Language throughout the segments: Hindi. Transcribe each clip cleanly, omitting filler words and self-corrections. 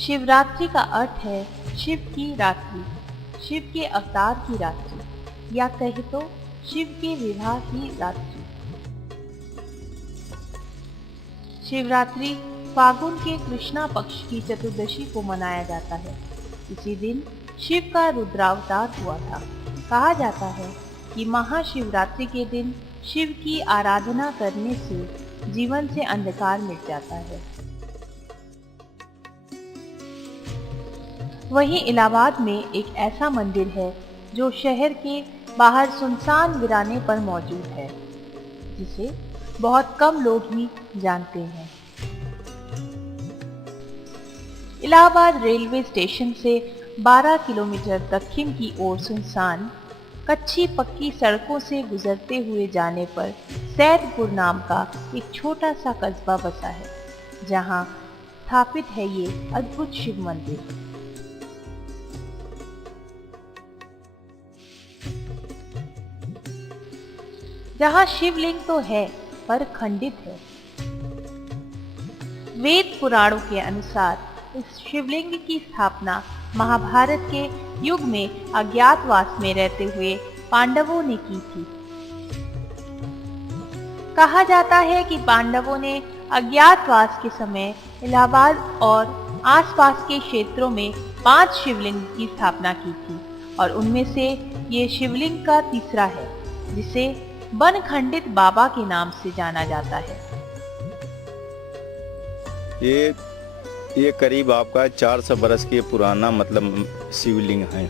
शिवरात्रि का अर्थ है शिव की रात्रि, शिव के अवतार की रात्रि, या कहे तो शिव के विवाह की रात्रि। शिवरात्रि फागुन के कृष्णा पक्ष की चतुर्दशी को मनाया जाता है। इसी दिन शिव का रुद्रावतार हुआ था। कहा जाता है कि महाशिवरात्रि के दिन शिव की आराधना करने से जीवन से अंधकार मिट जाता है। वहीं इलाहाबाद में एक ऐसा मंदिर है जो शहर के बाहर सुनसान वीराने पर मौजूद है, जिसे बहुत कम लोग ही जानते हैं। इलाहाबाद रेलवे स्टेशन से 12 किलोमीटर दक्षिण की ओर सुनसान कच्ची पक्की सड़कों से गुजरते हुए जाने पर सैदपुर नाम का एक छोटा सा कस्बा बसा है, जहां स्थापित है ये अद्भुत शिव मंदिर। जहां शिवलिंग तो है पर खंडित है। वेद पुराणों के अनुसार इस शिवलिंग की स्थापना महाभारत के युग में अज्ञातवास में रहते हुए पांडवों ने की थी। कहा जाता है कि पांडवों ने अज्ञातवास के समय इलाहाबाद और आसपास के क्षेत्रों में 5 शिवलिंग की स्थापना की थी और उनमें से ये शिवलिंग का तीसरा है, जिसे बनखंडित बाबा के नाम से जाना जाता है। ये करीब आपका 400 बरस के पुराना मतलब शिवलिंग है।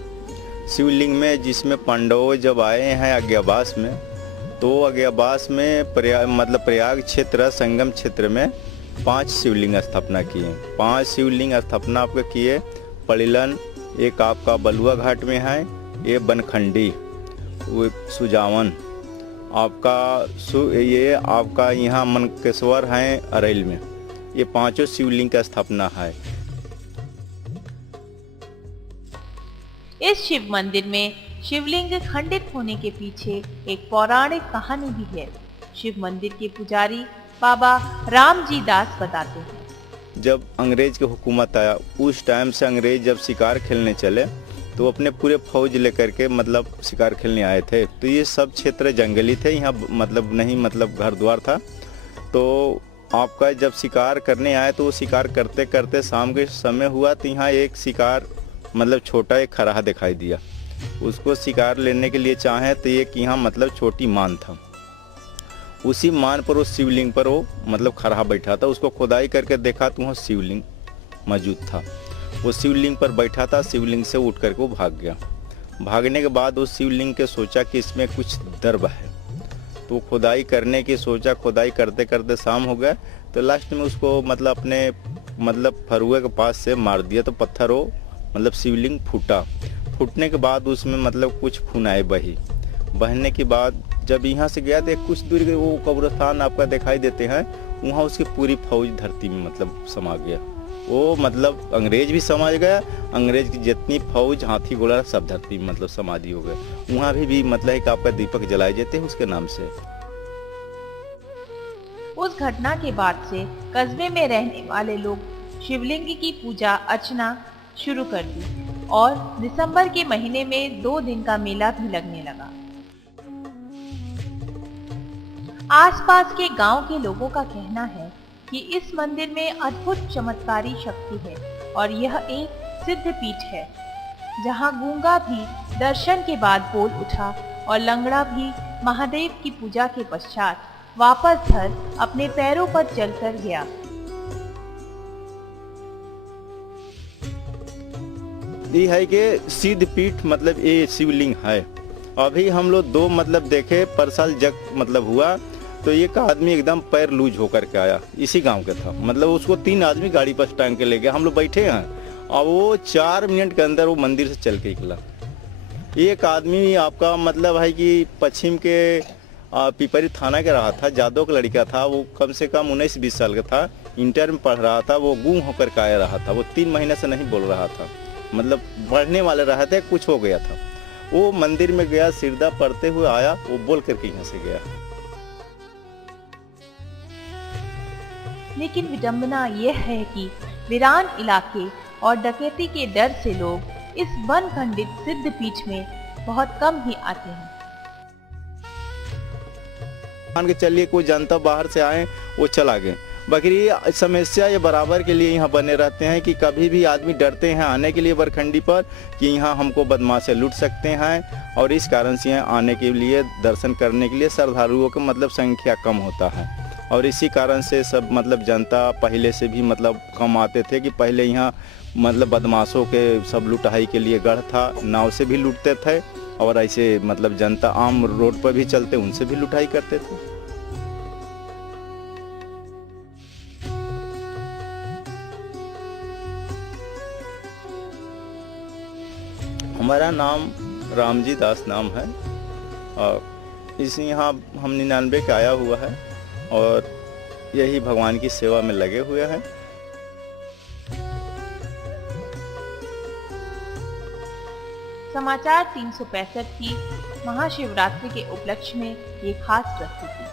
शिवलिंग में जिसमें पांडव जब आए हैं अज्ञातवास में, तो अज्ञातवास में प्रयाग क्षेत्र संगम क्षेत्र में 5 शिवलिंग स्थापना किए। 5 शिवलिंग स्थापना आपके किए पड़िलन, एक आपका बलुआ घाट में है, ये बनखंडी, वो सुजावन ये आपका यहाँ मनकेश्वर है अरेल में। ये 5 शिवलिंग का स्थापना है। इस शिव मंदिर में शिवलिंग खंडित होने के पीछे एक पौराणिक कहानी भी है। शिव मंदिर के पुजारी बाबा रामजी दास बताते हैं, जब अंग्रेज की हुकूमत आया उस टाइम से अंग्रेज जब शिकार खेलने चले तो अपने पूरे फौज लेकर के मतलब शिकार खेलने आए थे। तो ये सब क्षेत्र जंगली थे, यहाँ नहीं घर द्वार था। तो आपका जब शिकार करने आए तो वो शिकार करते करते शाम के समय हुआ तो यहाँ एक शिकार छोटा एक खराहा दिखाई दिया। उसको शिकार लेने के लिए चाहे तो एक यहाँ छोटी मान था। उसी मान पर उस शिवलिंग पर वो खराहा बैठा था। उसको खुदाई करके देखा तो वहाँ शिवलिंग मौजूद था। वो शिवलिंग पर बैठा था। शिवलिंग से उठ करके वो भाग गया। भागने के बाद उस शिवलिंग के सोचा कि इसमें कुछ दर्ब है, तो खुदाई करने की सोचा। खुदाई करते करते शाम हो गया तो लास्ट में उसको अपने फरुए के पास से मार दिया। तो पत्थर वो शिवलिंग फूटा। फूटने के बाद उसमें कुछ खून बहने के बाद जब यहाँ से गया तो कुछ दूर के वो कब्रिस्तान आपका दिखाई देते हैं, वहाँ उसकी पूरी फौज धरती में समा गया। वो अंग्रेज भी समझ गया। अंग्रेज की जितनी फौज हाथी घोड़ा सब धरती में समाधि हो गए। वहाँ भी एक आपका दीपक जलाए जाते हैं उसके नाम से। उस घटना के बाद से कस्बे में रहने वाले लोग शिवलिंग की पूजा अर्चना शुरू कर दी और दिसंबर के महीने में 2 दिन का मेला भी लगने लगा। आसपास के गांव के लोगों का कहना है कि इस मंदिर में अद्भुत चमत्कारी शक्ति है और यह एक सिद्ध पीठ है, जहां गूंगा भी दर्शन के बाद बोल उठा और लंगड़ा भी महादेव की पूजा के पश्चात वापस घर अपने पैरों पर चलकर गया। ये है कि सिद्ध पीठ ये शिवलिंग है। अभी हम लोग 2 देखे परसाल जग हुआ तो एक आदमी एकदम पैर लूज होकर के आया, इसी गांव का था। उसको 3 आदमी गाड़ी पर टांग के ले गया। हम लोग बैठे हैं और वो 4 मिनट के अंदर वो मंदिर से चल के निकला। एक आदमी आपका है कि पश्चिम के पिपरी थाना के रहा था, जादव का लड़का था। वो कम से कम 19-20 साल का था, इंटर में पढ़ रहा था। वो गूंग होकर के आया रहा था। वो 3 महीने से नहीं बोल रहा था, बढ़ने वाले रहा था, कुछ हो गया था। वो मंदिर में गया, सिरदा पढ़ते हुए आया, वो बोल करके यहाँ से गया। लेकिन विडंबना यह है कि वीरान इलाके और डकैती के डर से लोग इस वन खंडित सिद्ध पीठ में बहुत कम ही आते हैं। मान के चलिए कोई जनता बाहर से आए वो चला गए, बाकी ये समस्या ये बराबर के लिए यहाँ बने रहते हैं कि कभी भी आदमी डरते हैं आने के लिए बरखंडी पर कि यहाँ हमको बदमाश लूट सकते हैं, और इस कारण से यहाँ आने के लिए दर्शन करने के लिए श्रद्धालुओं की मतलब संख्या कम होता है। और इसी कारण से सब मतलब जनता पहले से भी मतलब कम आते थे कि पहले यहाँ मतलब बदमाशों के सब लुटाई के लिए गढ़ था, नाव से भी लूटते थे और ऐसे मतलब जनता आम रोड पर भी चलते उनसे भी लुटाई करते थे। हमारा नाम रामजी दास नाम है और इस यहाँ हम 99 का आया हुआ है और यही भगवान की सेवा में लगे हुए हैं। समाचार 365 की महाशिवरात्रि के उपलक्ष्य में ये खास प्रस्तुति।